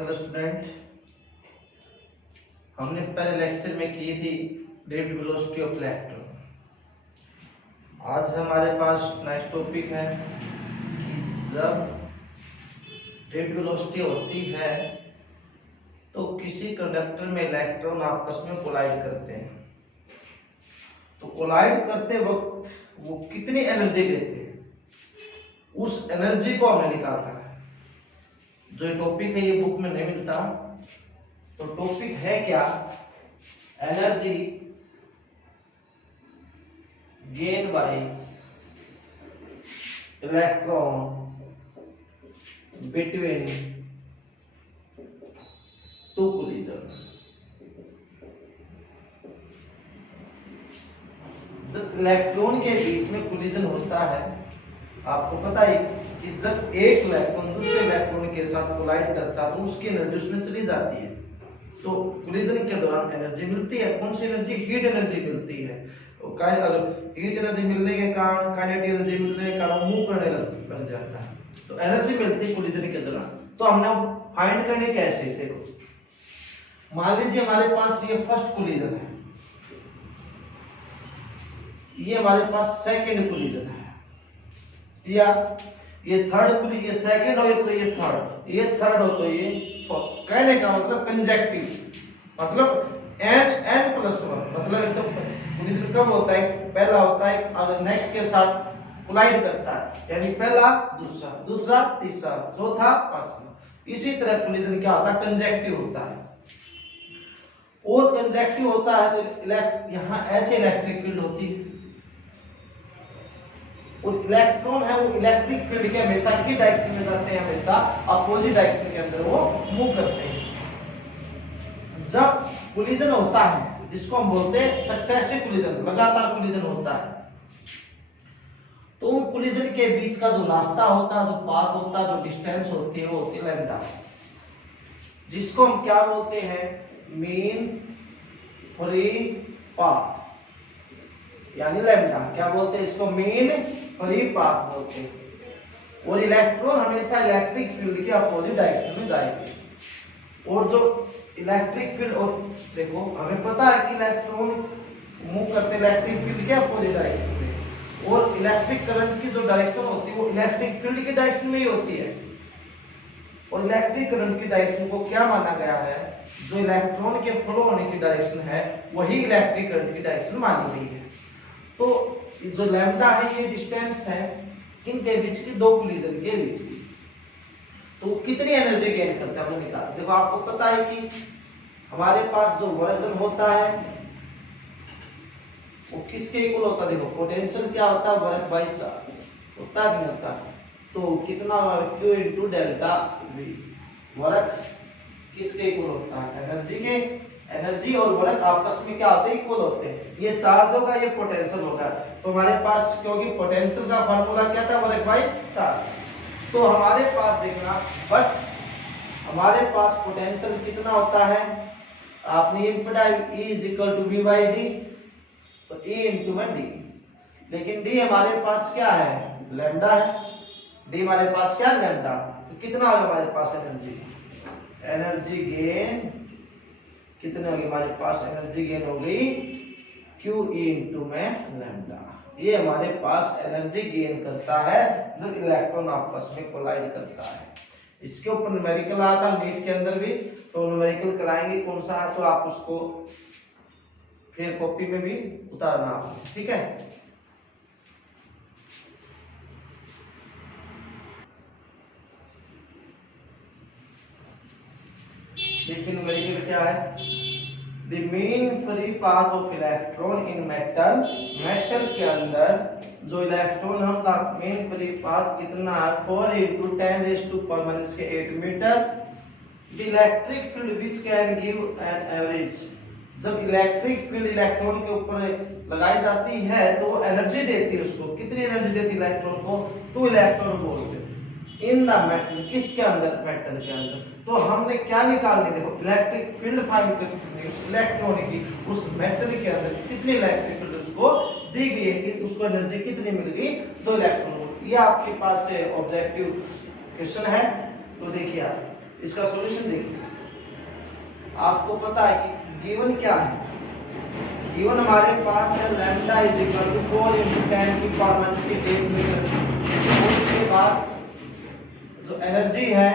Hello student, हमने पहले lecture में की थी ड्रिफ्ट वेलोसिटी ऑफ इलेक्ट्रॉन। आज हमारे पास नेक्स्ट टॉपिक है कि जब ड्रिफ्ट वेलोसिटी होती है तो किसी कंडक्टर में इलेक्ट्रॉन आपस में कोलाइड करते हैं, तो कोलाइड करते वक्त वो कितनी एनर्जी लेते हैं उस एनर्जी को हमने निकालना है। जो ये टॉपिक है ये बुक में नहीं मिलता, तो टॉपिक है क्या? Energy gain by electron between two collision. जब इलेक्ट्रॉन के बीच में कोलिजन होता है, आपको पता है कि जब एक इलेक्ट्रॉन दूसरे इलेक्ट्रॉन के साथ कोलाइड करता है तो उसकी एनर्जी उसमें चली जाती है। तो कोलिजन के दौरान एनर्जी मिलती है। कौन सी एनर्जी? हीट एनर्जी मिलती है। हीट एनर्जी मिलने के कारण, काइनेटिक एनर्जी मिलने के कारण मूव करने लग जाता है, तो एनर्जी मिलती है कोलिजन के दौरान। तो हमने फाइंड करने कैसे? देखो, मान लीजिए हमारे पास ये फर्स्ट कोलिजन है, ये हमारे पास सेकंड कोलिजन है, या ये थर्ड, ये सेकंड हो तो ये थर्ड हो तो ये फोर्थ। कहने का मतलब कंजेक्टिव, मतलब n+1, मतलब तो कोलिजन कब होता है? पहला होता है और नेक्स्ट के साथ कोलाइड करता है, यानी पहला दूसरा, दूसरा तीसरा, चौथा पांचवा। इसी तरह कोलिजन क्या होता है? कंजेक्टिव होता है। और कंजेक्टिव होता है तो यहाँ ऐसे इलेक्ट्रिक फील्ड होती है, और इलेक्ट्रॉन है वो इलेक्ट्रिक फील्ड के हमेशा की डायरेक्शन में जाते हैं, हमेशा अपोजिट डायरेक्शन के अंदर वो मूव करते हैं। जब कोलिजन होता है, जिसको हम बोलते हैं सक्सेसिव कोलिजन, लगातार कोलिजन होता है, तो कोलिजन के बीच का जो रास्ता होता है, जो पाथ होता है, जो डिस्टेंस होती है, वो होती है लैम्डा, जिसको हम क्या बोलते हैं? मीन फ्री पाथ, यानी लैम्डा। क्या बोलते हैं इसको? मीन फ्री पाथ बोलते हैं। और इलेक्ट्रॉन हमेशा इलेक्ट्रिक फील्ड के अपोजिट डायरेक्शन में जाएंगे। और जो इलेक्ट्रिक फील्ड, और देखो हमें पता है कि इलेक्ट्रॉन मूव करते हैं इलेक्ट्रिक फील्ड के अपोजिट डायरेक्शन में, और इलेक्ट्रिक करंट की जो डायरेक्शन होती है वो इलेक्ट्रिक फील्ड की डायरेक्शन में ही होती है। और इलेक्ट्रिक करंट की डायरेक्शन को क्या माना गया है? जो इलेक्ट्रॉन के फ्लो होने की डायरेक्शन है वही इलेक्ट्रिक करंट की डायरेक्शन मानी गई है। तो जो लैम्डा है ये डिस्टेंस है किनके बीच की? दो कोलिजन के बीच की। तो कितनी एनर्जी गेन करता है वो निकाल। देखो, आपको पता है कि हमारे पास जो वर्क होता है वो किसके इक्वल होता है? देखो, पोटेंशियल क्या होता है? वर्क बाय चार्ज होता है, नहीं होता? तो कितना work? Q into delta V। Work किसके इक्वल होता है? एनर्जी के। एनर्जी और वर्क आपस में क्या होते हैं? इक्वल होते हैं। ये चार्ज होगा, ये पोटेंशियल होगा। तो हमारे पास, क्योंकि पोटेंशियल का फार्मूला क्या था? Work by charge. तो हमारे पास देखना, बट हमारे पास पोटेंशियल कितना होता है? आपने ये पढ़ा E = V/d, तो E × d। लेकिन d हमारे पास क्या है? लैम्डा है। d हमारे पास क्या है? लैम्डा। तो कितना होगा हमारे पास एनर्जी? एनर्जी गेन कितने होगी हमारे पास? एनर्जी गेन हो गई QE × लैम्डा। ये हमारे पास एनर्जी गेन करता है जब इलेक्ट्रॉन आपस में कोलाइड करता है। इसके ऊपर न्यूमेरिकल आया था नीट के अंदर भी, तो न्यूमेरिकल कराएंगे कौन सा है, तो आप उसको फिर कॉपी में भी उतारना, ठीक है? देखिए न्यूमेरिकल क्या है? The mean free path of electron in metal, metal के अंदर जो इलेक्ट्रॉन होता है मेन फ्री पाथ कितना है? 4 × 10⁻⁸ metre. The electric field which can give an average, जब इलेक्ट्रिक फील्ड इलेक्ट्रॉन के ऊपर लगाई जाती है तो वो एनर्जी देती है उसको। कितनी एनर्जी देती है इलेक्ट्रॉन को? 2 electron volt in the metal. किसके अंदर? मेटल के अंदर। तो हमने क्या निकालनी? देखो, इलेक्ट्रिक फील्ड फाइंड करनी है उस इलेक्ट्रॉन की, उस मेटल के अंदर कितनी इलेक्ट्रिक फील्ड उसको दी गई है, कि उसको एनर्जी कितनी मिल गई? 2 इलेक्ट्रॉन वोल्ट। ये आपके पास ऑब्जेक्टिव क्वेश्चन है। तो देखिए आप इसका सॉल्यूशन देखिए। आपको पता है कि गिवन क्या है, गिवन हमारे पास है लैम्डा इज इक्वल टू 4 × 10 की पावर माइनस के 8 मीटर। उसके बाद जो एनर्जी है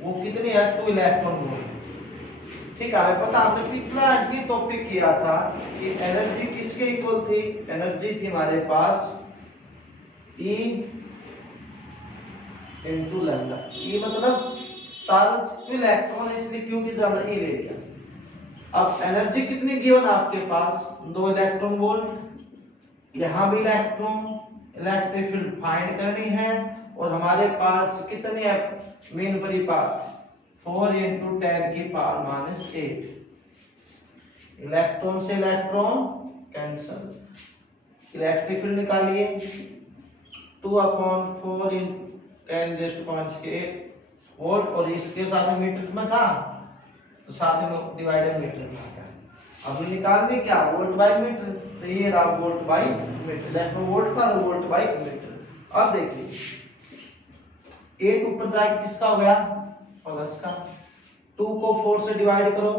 वो कितनी है, 2 इलेक्ट्रॉन वोल्ट। ठीक है, पता आपने पिछला ही टॉपिक किया था कि एनर्जी किसके इक्वल थी, एनर्जी थी हमारे पास E इनटू लैम्डा। E मतलब चार्ज इलेक्ट्रॉन, इसलिए क्योंकि जब E ले लिया। अब एनर्जी कितनी गिवन आपके पास, 2 इलेक्ट्रॉन वोल्ट। यहां भी इलेक्ट्रॉन, इलेक्ट्रिक फील्ड फाइंड करनी है और हमारे पास कितने है मेन परिपात, 4 × 10 की पावर माइनस 8। इलेक्ट्रॉन से इलेक्ट्रॉन कैंसल, इलेक्ट्रिक फील्ड निकालिए 2/4 × 10⁻⁸ वोल्ट, और इसके साथ मीटर में था तो साथ में डिवाइडेड मीटर में आता है। अब निकालने क्या, वोल्ट बाय मीटर, तो ये रहा volt by metre, electron volt का वोल्ट बाय मीटर। अब देखिए 8 ऊपर जाए किसका हो गया, प्लस का। 2 को 4 से डिवाइड करो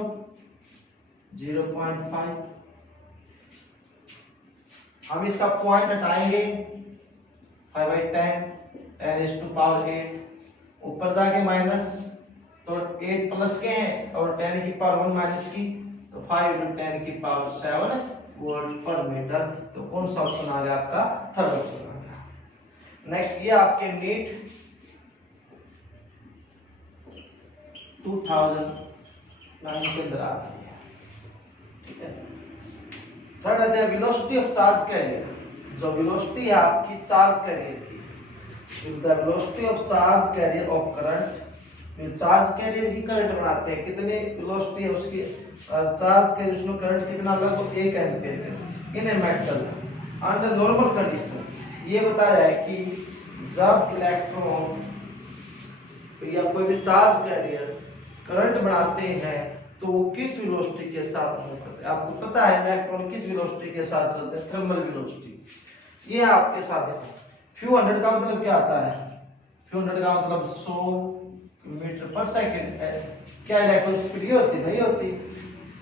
0.5। हम इसका पॉइंट हटाएंगे 5/10 10⁻8, ऊपर जाके माइनस, तो 8 प्लस के हैं और 10 की पावर 1 माइनस की, तो 5 × 10 की पावर 7 वोल्ट पर मीटर। तो कौन सा ऑप्शन आ गया आपका, थर्ड ऑप्शन आ गया। नेक्स्ट ये आपके नीट 2009 के अंदर आती है। ठीक है, थर्ड आता है वेलोसिटी ऑफ चार्ज कैरियर। जो वेलोसिटी है आपकी चार्ज कैरियर की, the velocity of charge carrier of current, charge carrier he current बनाते हैं, कितनी वेलोसिटी है उसकी, चार्ज कैरियर उसमें करंट कितना, लगभग 1 ampere in a metal under normal condition. ये बताया है कि जब इलेक्ट्रॉन या कोई भी चार्ज कैरियर करंट बनाते हैं तो वो किस वेलोसिटी के साथ मूव करते हैं। आपको पता है इलेक्ट्रॉन किस वेलोसिटी के साथ चलते हैं, थर्मल वेलोसिटी। ये आपके साथ है। फ्यू हंड्रेड का मतलब क्या आता है, फ्यू हंड्रेड का मतलब 100 मीटर पर सेकंड है। क्या इलेक्ट्रॉन स्पीड ये होती, नहीं होती।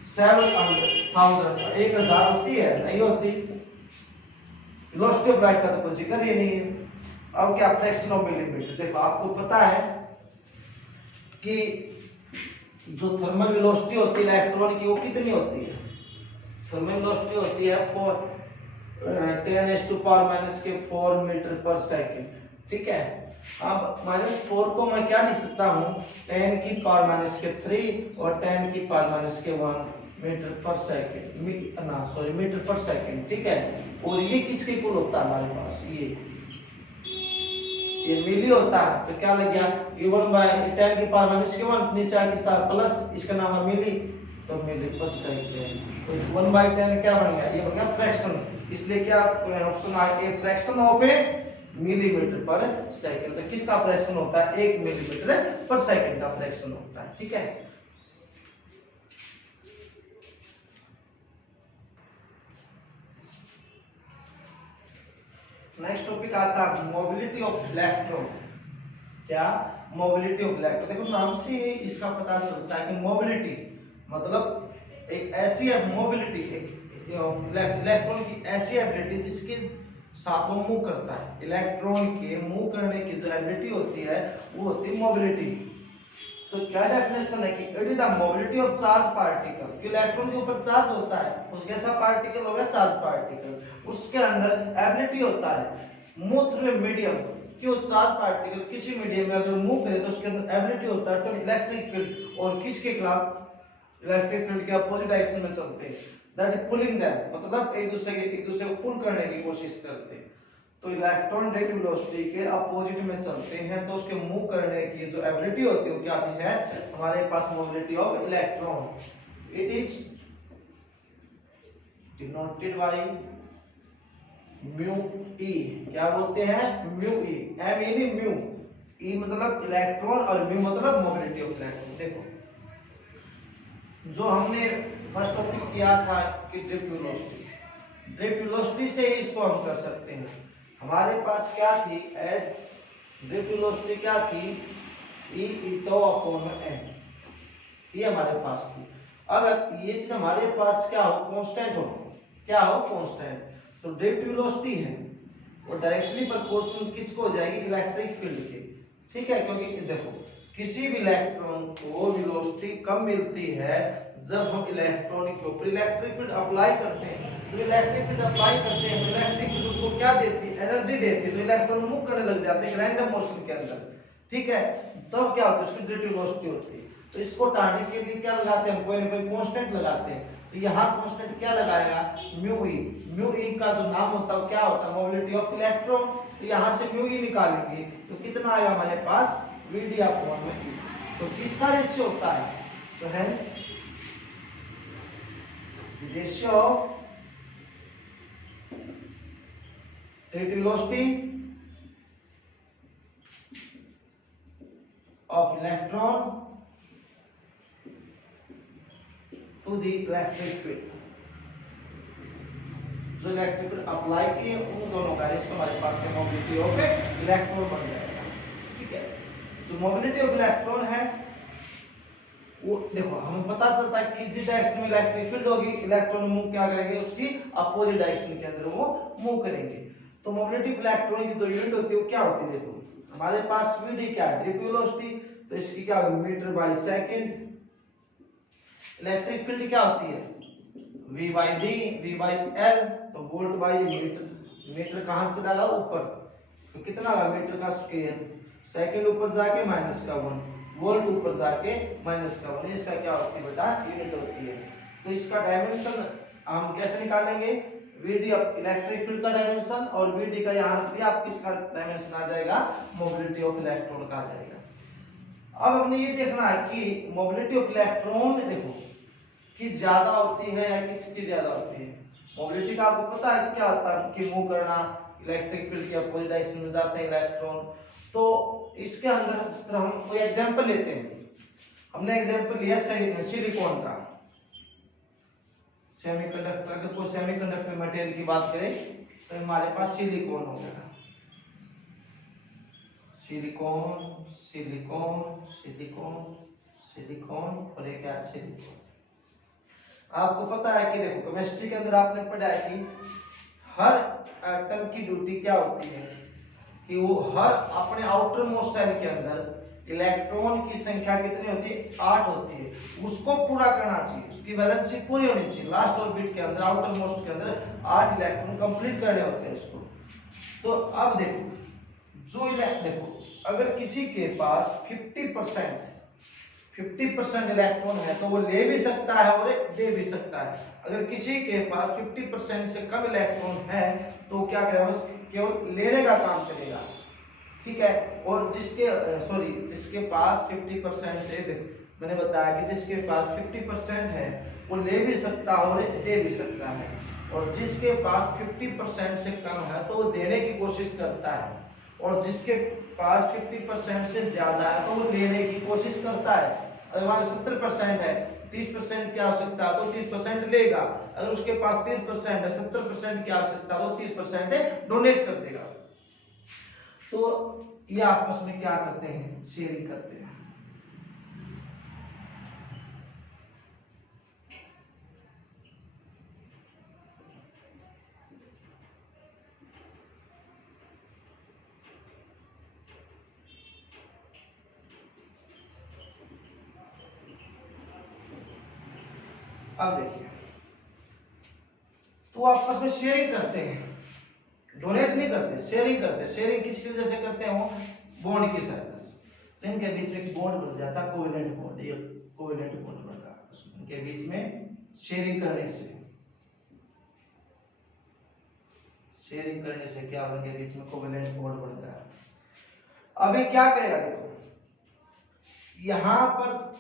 7,000 1000 होती है, नहीं होती। वेलोसिटी ऑफ लाइट का तो कोई जिक्र ही नहीं है। अब क्या फ्रैक्शन ऑफ मिलीमीटर, देखो आपको पता है कि जो थर्मल वेलोसिटी होती है इलेक्ट्रॉन की वो कितनी होती है, थर्मल वेलोसिटी होती है 10⁻⁴ मीटर पर सेकंड। ठीक है, अब -4 को मैं क्या लिख सकता हूँ, 10⁻⁻³ और 10⁻⁻1 मीटर पर सेकंड, मीटर पर सेकंड। ठीक है, और ये किसके इक्वल होता है हमारे पास, ये मिली होता है। तो क्या लग गया, ये 1/10⁻⁻1 नीचे आके साथ प्लस, इसका नाम है मिली, तो मिली पर सेकंड। तो 1/10 क्या बन गया, ये बन गया फ्रैक्शन। इसलिए क्या ऑप्शन आ गया, फ्रैक्शन ऑफ ए मिलीमीटर पर सेकंड। तो किसका फ्रैक्शन होता है, 1 मिलीमीटर पर सेकंड का फ्रैक्शन होता है। ठीक है, नेक्स्ट टॉपिक आता है मोबिलिटी ऑफ इलेक्ट्रॉन। क्या, मोबिलिटी ऑफ इलेक्ट्रॉन। देखो नाम से इसका पता चलता है कि मोबिलिटी मतलब एक ऐसी मोबिलिटी, इलेक्ट्रॉन की ऐसी एबिलिटी जिसके साथ वो मूव करता है। इलेक्ट्रॉन के मूव करने की जो एबिलिटी होती है वो होती है मोबिलिटी। तो क्या डेफिनेशन है कि it is the mobility of charge particle. Electron के ऊपर चार्ज होता है, उस कैसा पार्टिकल होगा, चार्ज पार्टिकल, उसके अंदर एबिलिटी होता है मूव थ्रू मीडियम, कि वो चार्ज पार्टिकल किसी मीडियम में अगर मूव करे तो उसके अंदर एबिलिटी होता है तो इलेक्ट्रिक फील्ड, और किसके खिलाफ, इलेक्ट्रिक फील्ड के अपोजिट डायरेक्शन में चलते हैं, दैट इज पुलिंग देम, मतलब एक दूसरे को पुल करने की कोशिश करते हैं। तो इलेक्ट्रॉन डायरेक्ट वेलोसिटी के अपोजिट में चलते हैं तो उसके मूव करने की जो एबिलिटी होती है वो क्या आती है हमारे पास, mobility of electron. It is denoted by mu e. क्या बोलते हैं, म्यू ई, एम ई नहीं म्यू, ई मतलब इलेक्ट्रॉन और म्यू मतलब मोबिलिटी ऑफ इलेक्ट्रॉन। देखो जो हमने फर्स्ट टॉपिक किया था कि ड्रिफ्ट वेलोसिटी, ड्रिफ्ट वेलोसिटी से ही इसको हम कर सकते हैं। हमारे पास क्या थी, एज ड्रिफ्ट वेलोसिटी क्या थी, E/n ये हमारे पास थी। अगर ये चीज हमारे पास क्या हो, कांस्टेंट हो, क्या हो, कांस्टेंट, तो डायरेक्ट वेलोसिटी है वो डायरेक्टली प्रोपोर्शनल किसको हो जाएगी, इलेक्ट्रिक फील्ड के। ठीक है, क्योंकि देखो किसी भी इलेक्ट्रॉन को वेलोसिटी कम मिलती है जब हम इलेक्ट्रॉन के ऊपर इलेक्ट्रिक फील्ड अप्लाई करते हैं। तो इलेक्ट्रिक फील्ड अप्लाई करते हैं तो इलेक्ट्रिक फील्ड उसको क्या देती है, एनर्जी देती है, तो इलेक्ट्रॉन मूव करने लग जाते हैं रैंडम मोशन के अंदर। ठीक है, तब क्या होता है, उसकी डायरेक्ट वेलोसिटी होती है। तो इसको टारने के लिए क्या लगाते हैं हम, कोई ना कोई कांस्टेंट लगाते हैं। तो यहाँ कांस्टेंट क्या लगाएगा, म्यू ई। म्यू ई का जो नाम होता है क्या होता है, मोबिलिटी ऑफ इलेक्ट्रॉन। तो यहाँ से म्यू ई निकालेंगे तो कितना आएगा हमारे पास, VD/E। तो किसका रेशियो होता है, तो hence ratio of direct velocity of electron to the electric field. जो इलेक्ट्रिक फील्ड अप्लाई किए उन दोनों का रेशियो हमारे पास है मोबिलिटी ऑफ इलेक्ट्रॉन बन जाएगा। ठीक है, जो मोबिलिटी ऑफ इलेक्ट्रॉन है वो देखो हमें पता चलता है कि जिस डायरेक्शन में इलेक्ट्रिक फील्ड होगी इलेक्ट्रॉन मूव क्या करेंगे, उसकी अपोजिट डायरेक्शन के अंदर वो मूव करेंगे। तो मोबिलिटी ऑफ इलेक्ट्रॉन की जो यूनिट होती है वो क्या होती है, देखो हमारे पास VD क्या है, डायरेक्ट वेलोसिटी, तो इसकी क्या होगी, मीटर/सेकंड। इलेक्ट्रिक फील्ड क्या होती है, V/D, V/L, तो वोल्ट/मीटर। मीटर कहां चला गया, ऊपर, तो कितना होगा, मीटर का स्क्वायर, सेकंड ऊपर जाके -1, वोल्ट ऊपर जाके -1, इसका क्या होती है बेटा, यूनिट होती है। तो इसका डायमेंशन हम कैसे निकालेंगे, VD इलेक्ट्रिक फील्ड का डायमेंशन और VD का यहाँ रख दिया, आप किसका डायमेंशन आ जाएगा, मोबिलिटी ऑफ इलेक्ट्रॉन का आ जाएगा। अब हमने ये देखना है कि मोबिलिटी ऑफ इलेक्ट्रॉन देखो कि ज्यादा होती है या किसकी ज्यादा होती है। मोबिलिटी का आपको पता है क्या होता है, कि मूव करना, इलेक्ट्रिक फील्ड के अपोजिट डायरेक्शन में जाते हैं इलेक्ट्रॉन। तो इसके अंदर इस तरह हम कोई एग्जांपल लेते हैं। हमने एग्जांपल लिया सिलिकॉन का, सेमीकंडक्टर का, कोई सेमीकंडक्टर मटेरियल की बात करें तो हमारे पास सिलिकॉन हो गया, सिलिकॉन सिलिकॉन सिलिकॉन सिलिकॉन और एक है सिलिकॉन। आपको पता है कि देखो केमिस्ट्री के अंदर आपने पढ़ा है कि हर एटम की ड्यूटी क्या होती है, कि वो हर अपने आउटर मोस्ट शेल के अंदर इलेक्ट्रॉन की संख्या कितनी होती है, 8 होती है, उसको पूरा करना चाहिए, उसकी वैलेंसी पूरी होनी चाहिए। लास्ट ऑर्बिट के अंदर, आउटर मोस्ट के अंदर 8 इलेक्ट्रॉन कंप्लीट करने होते हैं उसको। तो अब देखो देखो अगर किसी के पास 50% इलेक्ट्रॉन है तो वो ले भी सकता है और दे भी सकता है। अगर किसी के पास 50% से कम इलेक्ट्रॉन है तो क्या करेगा, बस केवल लेने का काम करेगा। ठीक है, और जिसके पास 50% से, मैंने बताया कि जिसके पास 50% है वो ले भी सकता है और दे भी सकता है, और जिसके पास 50% से कम है तो वो देने की कोशिश करता है, और जिसके पास 50% से ज्यादा है तो वो लेने की कोशिश करता है। अगर हमारे 70% है, 30% की आवश्यकता है तो 30% लेगा। अगर उसके पास 30% है, 70% की आवश्यकता है तो 30% डोनेट कर देगा। तो ये आपस में क्या करते हैं, शेयरिंग करते हैं। अब देखिए, तो आपस में शेयरिंग करते हैं, डोनेट नहीं करते, शेयरिंग करते हैं। शेयरिंग किसकी वजह से करते हैं, वो बॉन्ड की सहायता से। तो इनके बीच में एक बॉन्ड बन जाता है, कोवेलेंट बॉन्ड, ये कोवेलेंट बॉन्ड बनता है इनके बीच में शेयरिंग करने से। शेयरिंग करने से क्या होगा, इनके बीच में कोवेलेंट बॉन्ड बनता है। अभी क्या करेगा, देखो यहां पर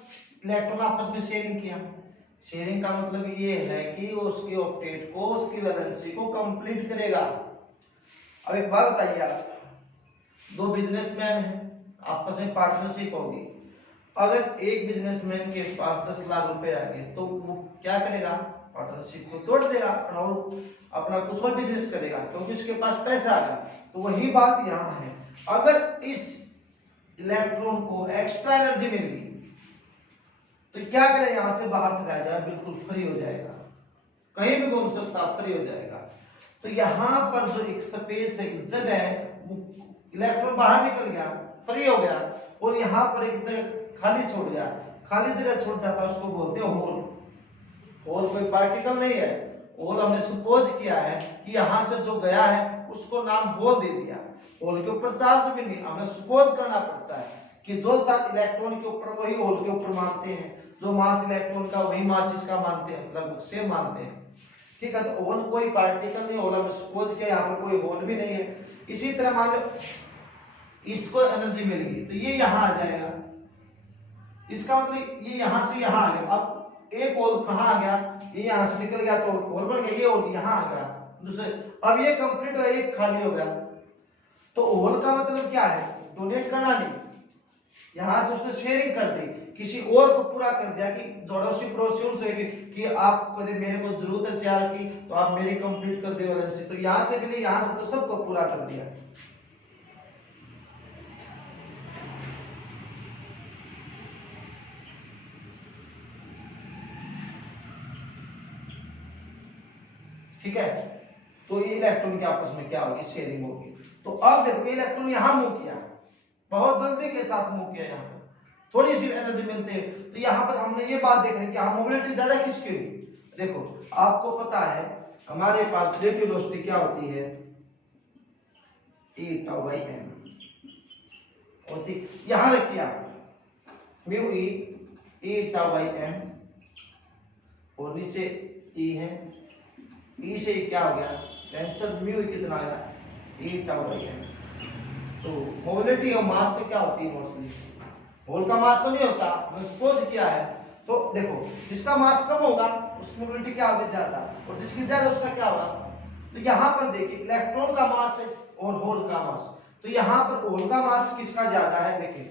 इलेक्ट्रॉन आपस में शेयरिंग किया। शेयरिंग का मतलब ये है कि उसके ऑक्टेट को, उसकी वैलेंसी को कंप्लीट करेगा। अब एक बात बताइए, आप दो बिजनेसमैन हैं, आपस में पार्टनरशिप होगी। अगर एक बिजनेसमैन के पास 10 लाख रुपए आ गए तो वो क्या करेगा, पार्टनरशिप को तोड़ देगा और अपना कुछ और बिजनेस करेगा, क्योंकि उसके पास पैसा आ गया। तो वही बात यहाँ है, अगर इस इलेक्ट्रॉन को एक्स्ट्रा एनर्जी मिल गई तो क्या करें, यहां से बाहर चला जाए, बिल्कुल फ्री हो जाएगा, कहीं भी घूम सकता, फ्री हो जाएगा। तो यहां पर जो एक स्पेस है, एक जगह है, इलेक्ट्रॉन बाहर निकल गया, फ्री हो गया, और यहां पर एक जगह खाली छोड़ गया, खाली जगह छोड़ जाता है उसको बोलते हैं होल। होल कोई पार्टिकल नहीं है, होल हमने सपोज किया है कि यहां से जो गया है उसको नाम होल दे दिया। होल के ऊपर चार्ज भी नहीं, हमें सपोज करना पड़ता है कि जो चार्ज इलेक्ट्रॉन के ऊपर वही होल के ऊपर मानते हैं, जो मास इलेक्ट्रॉन का वही मास इसका मानते हैं, लगभग सेम मानते हैं। ठीक है, तो होल कोई पार्टिकल नहीं, होल हमने सपोज किया, यहाँ पर कोई होल भी नहीं है। इसी तरह मान लो इसको एनर्जी मिल गई तो ये यहां आ जाएगा, इसका मतलब ये यहां से यहां आ गया। अब एक होल कहां आ गया, ये यहां से निकल गया तो होल बन गया, ये होल यहां आ गया दूसरे, अब ये कंप्लीट हो गया, ये खाली हो गया। तो होल का मतलब क्या है, डोनेट करना नहीं, यहां से उसने शेयरिंग कर दी, किसी और को पूरा कर दिया कि जोड़ोसी प्रोसियोन से कि आप कभी मेरे को जरूरत है चार की तो आप मेरी कंप्लीट कर दे वैलेंसी, तो यहां से भी नहीं, यहां से तो सबको पूरा कर दिया। ठीक है, तो ये इलेक्ट्रॉन के आपस में क्या होगी, शेयरिंग होगी। तो अब देखो ये इलेक्ट्रॉन यहां मूव किया, बहुत जल्दी के साथ मूव किया, यहां पर थोड़ी सी एनर्जी मिलती है, तो यहां पर हमने ये बात देख रहे हैं कि यहां मोबिलिटी ज्यादा किसकी हुई। देखो आपको पता है हमारे पास रिलेटिव वेलोसिटी क्या होती है, E tau by m होती, यहां रखिए आप mu E tau by m, और नीचे E है, E से क्या हो गया कैंसिल, म्यू कितना आया E tau by m। तो मोबिलिटी और मास में क्या होती है, मोस्टली होल का मास तो नहीं होता, हमने सपोज किया है। तो देखो जिसका मास कम होगा उसकी मोबिलिटी क्या होगी, ज्यादा, और जिसकी ज्यादा उसका क्या होगा। तो यहां पर देखिए इलेक्ट्रॉन का मास है और होल का मास, तो यहां पर होल का मास किसका ज्यादा है, देखिए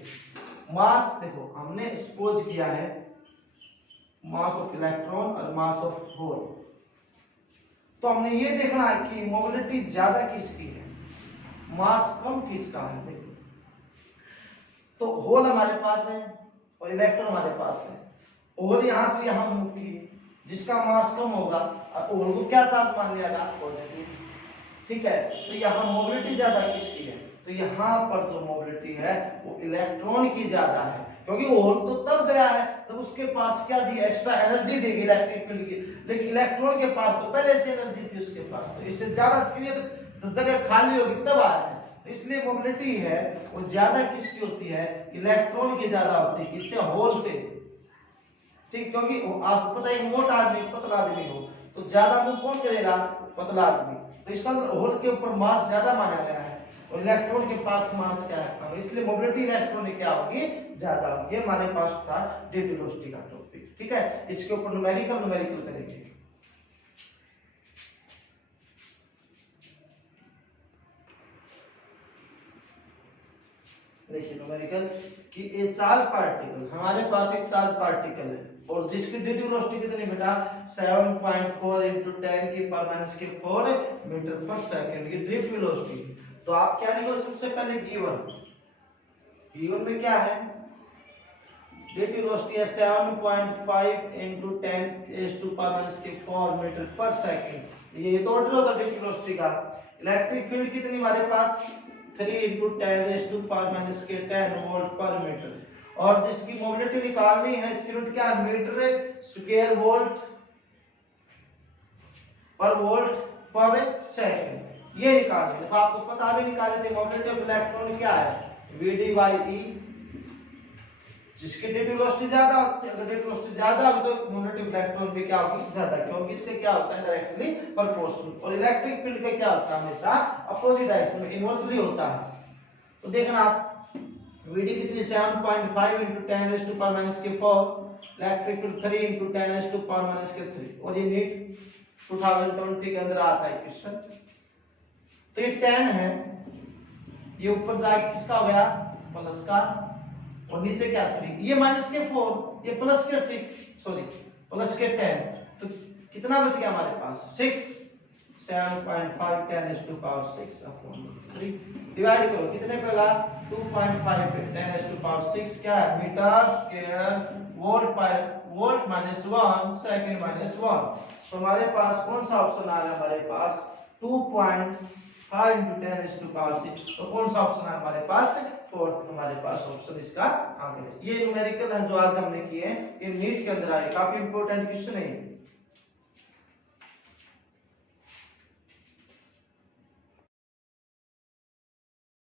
मास, देखो हमने सपोज किया है मास ऑफ इलेक्ट्रॉन और मास ऑफ होल, तो हमने ये देखना है कि मोबिलिटी ज्यादा किसकी है, मास कम किसका है। देखो तो होल हमारे पास है और इलेक्ट्रॉन हमारे पास है, होल यहां से यहां मूव किए, जिसका मास कम होगा होल को क्या चार्ज मान लिया जाएगा, पॉजिटिव। ठीक है, तो यहां मोबिलिटी ज्यादा किसकी है, तो यहां पर जो मोबिलिटी है वो इलेक्ट्रॉन की ज्यादा है, क्योंकि होल तो तब गया है तब उसके पास क्या दी, एक्स्ट्रा एनर्जी देगी इलेक्ट्रिक फील्ड की, लेकिन इलेक्ट्रॉन के पास तो पहले से एनर्जी थी उसके पास, तो इससे ज्यादा क्यों, तो जगह खाली होगी तब आ रहा है, तो इसलिए मोबिलिटी है वो ज्यादा किसकी होती है, इलेक्ट्रॉन की ज्यादा होती है, इससे होल से। ठीक, क्योंकि आपको पता है मोटा आदमी पतला आदमी हो तो ज्यादा मूव कौन करेगा, पतला आदमी, तो इसका मतलब होल के ऊपर मास ज्यादा माना गया है और इलेक्ट्रॉन के पास मास क्या है, इसलिए मोबिलिटी इलेक्ट्रॉन की क्या होगी, ज्यादा होगी। ये हमारे पास था ड्यू टू वेलोसिटी का टॉपिक। ठीक है, इसके ऊपर न्यूमेरिकल करेंगे। देखिए न्यूमेरिकल कि ये चार्ज पार्टिकल, हमारे पास एक चार्ज पार्टिकल है और जिसकी ड्यू टू वेलोसिटी कितनी बेटा 7.4 × 10⁻⁴ मीटर पर सेकंड की ड्यू टू वेलोसिटी। तो आप क्या लिखो, सबसे पहले गिवन में क्या है, ड्यू टू वेलोसिटी है 7.5 × 10⁻⁴ मीटर पर सेकंड, ये तो ऑर्डर होता है ड्यू टू वेलोसिटी का। इलेक्ट्रिक फील्ड कितनी हमारे पास 3 × 10⁻⁻10 वोल्ट पर मीटर, और जिसकी मोबिलिटी निकालनी है इसकी यूनिट क्या है, मीटर स्क्वायर वोल्ट पर सेकंड, ये निकालनी है। तो आपको पता भी निकाले थे मोबिलिटी ऑफ इलेक्ट्रॉन क्या है, Vd/E, जिसकी ड्यू टू वेलोसिटी ज्यादा होती है, अगर ड्यू टू वेलोसिटी ज्यादा हो तो मोबिलिटी ऑफ इलेक्ट्रॉन भी क्या होगी, ज्यादा, क्योंकि इसके क्या होता है डायरेक्टली प्रोपोर्शनल, और इलेक्ट्रिक फील्ड का क्या होता है, हमेशा अपोजिट डायरेक्शन में इनवर्सली होता है। तो देखना आप Vd कितनी 7.5 × 10⁻⁴, इलेक्ट्रिक फील्ड 3 × 10⁻⁻3, और ये नीट 2020 के अंदर आता है क्वेश्चन। तो ये 10 है, ये ऊपर जाके किसका हो गया, प्लस का, और नीचे क्या 3, ये -4, ये प्लस के 10, तो कितना बच गया हमारे पास 6, 7.5 10⁻⁶ अपॉन 3 डिवाइड करो कितने पे ला 2.5 पे 10⁻⁶ क्या है metre square volt minus 1 second minus 1। तो हमारे पास कौन सा ऑप्शन आ रहा है हमारे पास 2.5 into 10⁻⁶। तो कौन सा ऑप्शन है हमारे पास फोर्थ हमारे पास ऑप्शन इसका आ गया। ये न्यूमेरिकल है जो आज हमने किए हैं ये नीट के अंदर आए काफी इंपॉर्टेंट क्वेश्चन है।